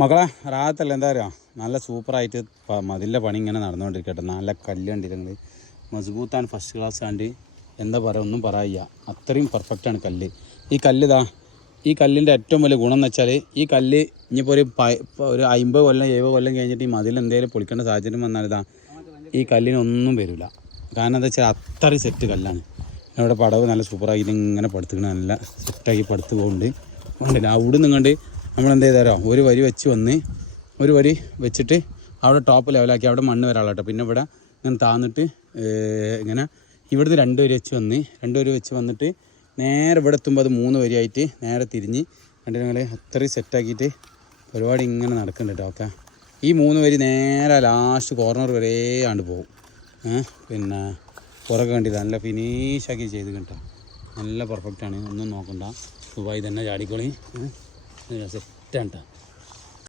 മക്കളെ റാത്തല്ല എന്താ പറയുക, നല്ല സൂപ്പറായിട്ട് മതിലിൻ്റെ പണി ഇങ്ങനെ നടന്നുകൊണ്ടിരിക്കട്ടെ. നല്ല കല്ല് കണ്ടിരുന്നത് മസ്ബൂത്താണ്, ഫസ്റ്റ് ക്ലാസ് ആണ്ട്. എന്താ പറയുക, ഒന്നും പറയുക, അത്രയും പെർഫെക്റ്റാണ് കല്ല്. ഈ കല്ല് ഈ കല്ലിൻ്റെ ഏറ്റവും വലിയ ഗുണം എന്ന് വെച്ചാൽ, ഈ കല്ല് ഇനിയിപ്പോൾ ഒരു 50 കൊല്ലം 70 കൊല്ലം കഴിഞ്ഞിട്ട് ഈ മതിൽ എന്തെങ്കിലും പൊളിക്കേണ്ട സാഹചര്യം വന്നാൽ ഈ കല്ലിനൊന്നും വരില്ല. കാരണം എന്താ വെച്ചാൽ അത്രയും സെറ്റ് കല്ലാണ്. ഇവിടെ പടവ് നല്ല സൂപ്പറായിട്ട് ഇങ്ങനെ പടുത്തുക്കണം, നല്ല സെറ്റാക്കി പടുത്ത് പോകുന്നുണ്ട്. ഉണ്ടല്ലോ അവിടെ നിന്നുകൊണ്ട് നമ്മളെന്ത് ചെയ്താലോ, ഒരു വരി വെച്ച് വന്ന് ഒരു വരി വെച്ചിട്ട് അവിടെ ടോപ്പ് ലെവലാക്കി അവിടെ മണ്ണ് വരാനുള്ള കേട്ടോ. പിന്നെ ഇവിടെ ഇങ്ങനെ താന്നിട്ട് ഇങ്ങനെ ഇവിടുന്ന് 2 വരി വെച്ച് വന്ന് 2 വരി വെച്ച് വന്നിട്ട് നേരെ ഇവിടെ എത്തുമ്പോൾ അത് 3 വരിയായിട്ട് നേരെ തിരിഞ്ഞ് കണ്ടിട്ട് ഞങ്ങൾ അത്രയും സെറ്റാക്കിയിട്ട് പരിപാടി ഇങ്ങനെ നടക്കുന്നുണ്ട് കേട്ടോ. ഓക്കെ, ഈ 3 വരി നേരെ ലാസ്റ്റ് കോർണർ വരെ ആണ്ട് പോകും. പിന്നെ പുറകെ കണ്ടില്ല, നല്ല ഫിനിഷാക്കി ചെയ്ത് കേട്ടോ. നല്ല പെർഫെക്റ്റാണ്, ഒന്നും നോക്കണ്ട. ദുബായ് തന്നെ ചാടിക്കോളി, സെറ്റാണ് കേട്ടോ.